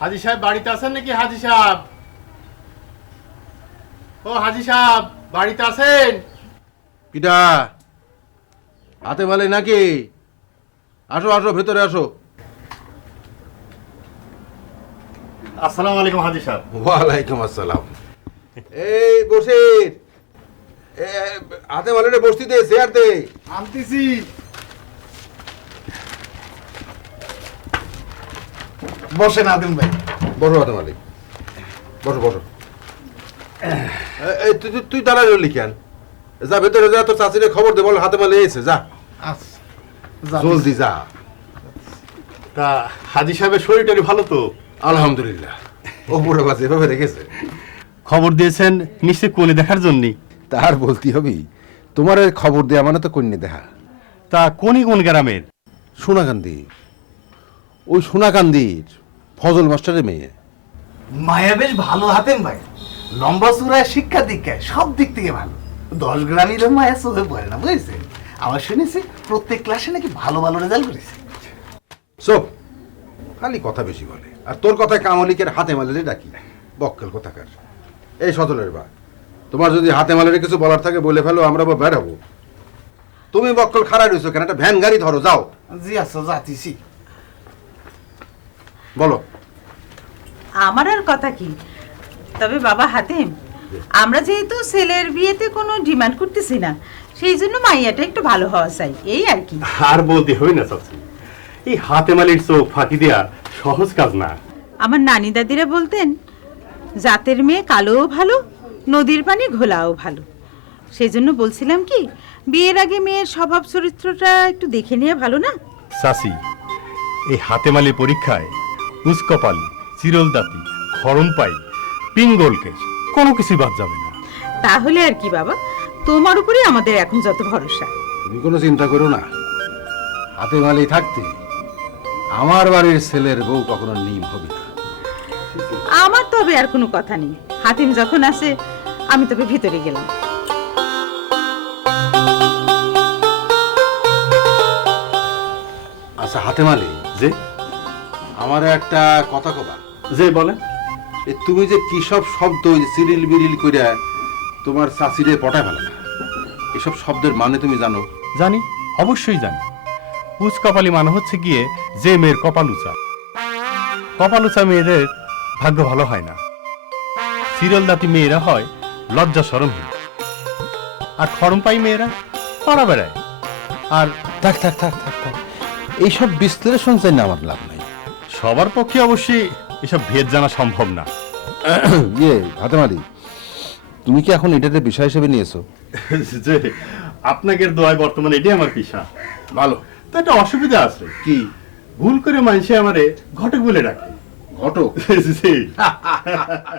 হাজি সাহেব বাড়িতে আছেন নাকি? হাজি সাহেব, ও হাজি সাহেব বাড়িতে আছেন? কিটা হাতে মালে নাকি? আসো আসো, ভেতরে আসো। আসসালামু আলাইকুম হাজি সাহেব। ওয়ালাইকুম আসসালাম। এই বসির, হাতে মালে বসতি দে, চেয়ার দে। আনতেছি। বসেন আদিম ভাই। বসো হাতে মালিক, বসো বসো। এই তুই তুই দাঁড়াই রইলি কেন? যা ভেতরে যা, তোর চাচিরে খবর দে, বল হাতে মালে এসে যা, জলদি যা। তা হাজি সাহেবের শরীরটারি ভালো তো? আলহামদুলিল্লাহ, ওপরওয়ালা যেভাবে রেখেছে। খবর দিয়েছেন নিশ্চয় কোনে দেখার জন্য? তার বলতে হবে, তোমার খবর দেয়া মানে তো কন্যা দেখা। তা কোনি কোন গ্রামের? সোনাকান্দি, ওই সোনাকান্দির ফজল মাস্টারের মেয়ে। মায়া বেশ ভালো হাতেন ভাই, লম্বা চূড়ায় শিক্ষা দীক্ষায় সব দিক থেকে ভালো। 10 গ্রামের মায়া চোখে পড়ে না, বুঝেছেন? আমার শুনেছি প্রত্যেক ক্লাসে নাকি ভালো ভালো রেজাল্ট করেছে। সব খালি কথা বেশি বলে, আর তোর কথায় কামলিকের হাতে মালেরে ডাকি, বক্কেল কথাকার। এই সজলের বা, তোমার যদি হাতে মালেরে কিছু বলার থাকে বলে ফেলো, আমরা বেরাবো। তুমি বক্কল খারাপ রয়েছো কেন? একটা ভ্যান গাড়ি ধরো, যাও। জি আচ্ছা, যাচ্ছি। বলো। আমার আর কথা কি, তবে বাবা হাতেম, আমরা যেহেতু ছেলের বিয়েতে কোনো ডিমান্ড করতেছি না, সেই জন্য মাইয়াটা একটু ভালো হওয়া চাই, এই আর কি। আর বলতে হবে না চাচি, এই হাতে মালির চোখ ফাঁকি দেয়া সহজ কাজ না। আমার নানি দাদিরা বলতেন, জাতের মেয়ে কালোও ভালো, নদীর পানি ঘোলাও ভালো। সেই জন্য বলছিলাম কি, বিয়ের আগে মেয়ের স্বভাব চরিত্রটা একটু দেখে নিয়ে ভালো না? চাচি, এই হাতে মালির পরীক্ষায় উস্কপালি, চিরল দাঁতি, খরম পাই, পিঙ্গল কেশ কোনো কিছুই বাদ যাবে না। তাহলে আর কি বাবা, তোমার উপরে আমাদের এখন যত ভরসা। তুমি কোনো চিন্তা করো না, হাতে মালি থাকতে আমার বাড়ির ছেলের বউ কখনো নিম হবে না। আমার তবে আর কোনো কথা নেই, হাতিম যখন আসে আমি তবে ভিতরে গেলাম। আচ্ছা হাতে মালি, যে আমার একটা কথা কবা। যে বলেন। তুমি যে কি সব শব্দ সিরিল বিরিল কইরা তোমার চাচিরে পটায় ভালো না, এসব শব্দের মানে তুমি জানো? জানি, অবশ্যই জানি। উস্কপালি মানে হচ্ছে গিয়ে যে মেয়ের কপালুচা। কপালুচা মেয়েদের ভাগ্য ভালো হয় না। চিরল দাঁতি মেয়েরা হয় লজ্জা শরমহীন, আর খরমপাই মেয়েরা পড়া বেড়ায়। আর থাক থাক থাক থাক থাক, এইসব বিশ্লেষণ চাই না, আমার লাভ নাই। সবার পক্ষে অবশ্যই এসব ভেদ জানা সম্ভব না। ইয়ে হাতে মালি, তুমি কি এখন এটাতে বিষয় হিসেবে নিয়েছো? যে আপনাকে দোয়ায় বর্তমানে এটাই আমার পেশা। ভালো। তো একটা অসুবিধা আছে কি? ভুল করে মানুষে আমারে ঘটক বলে ডাকে। ঘটক? জি।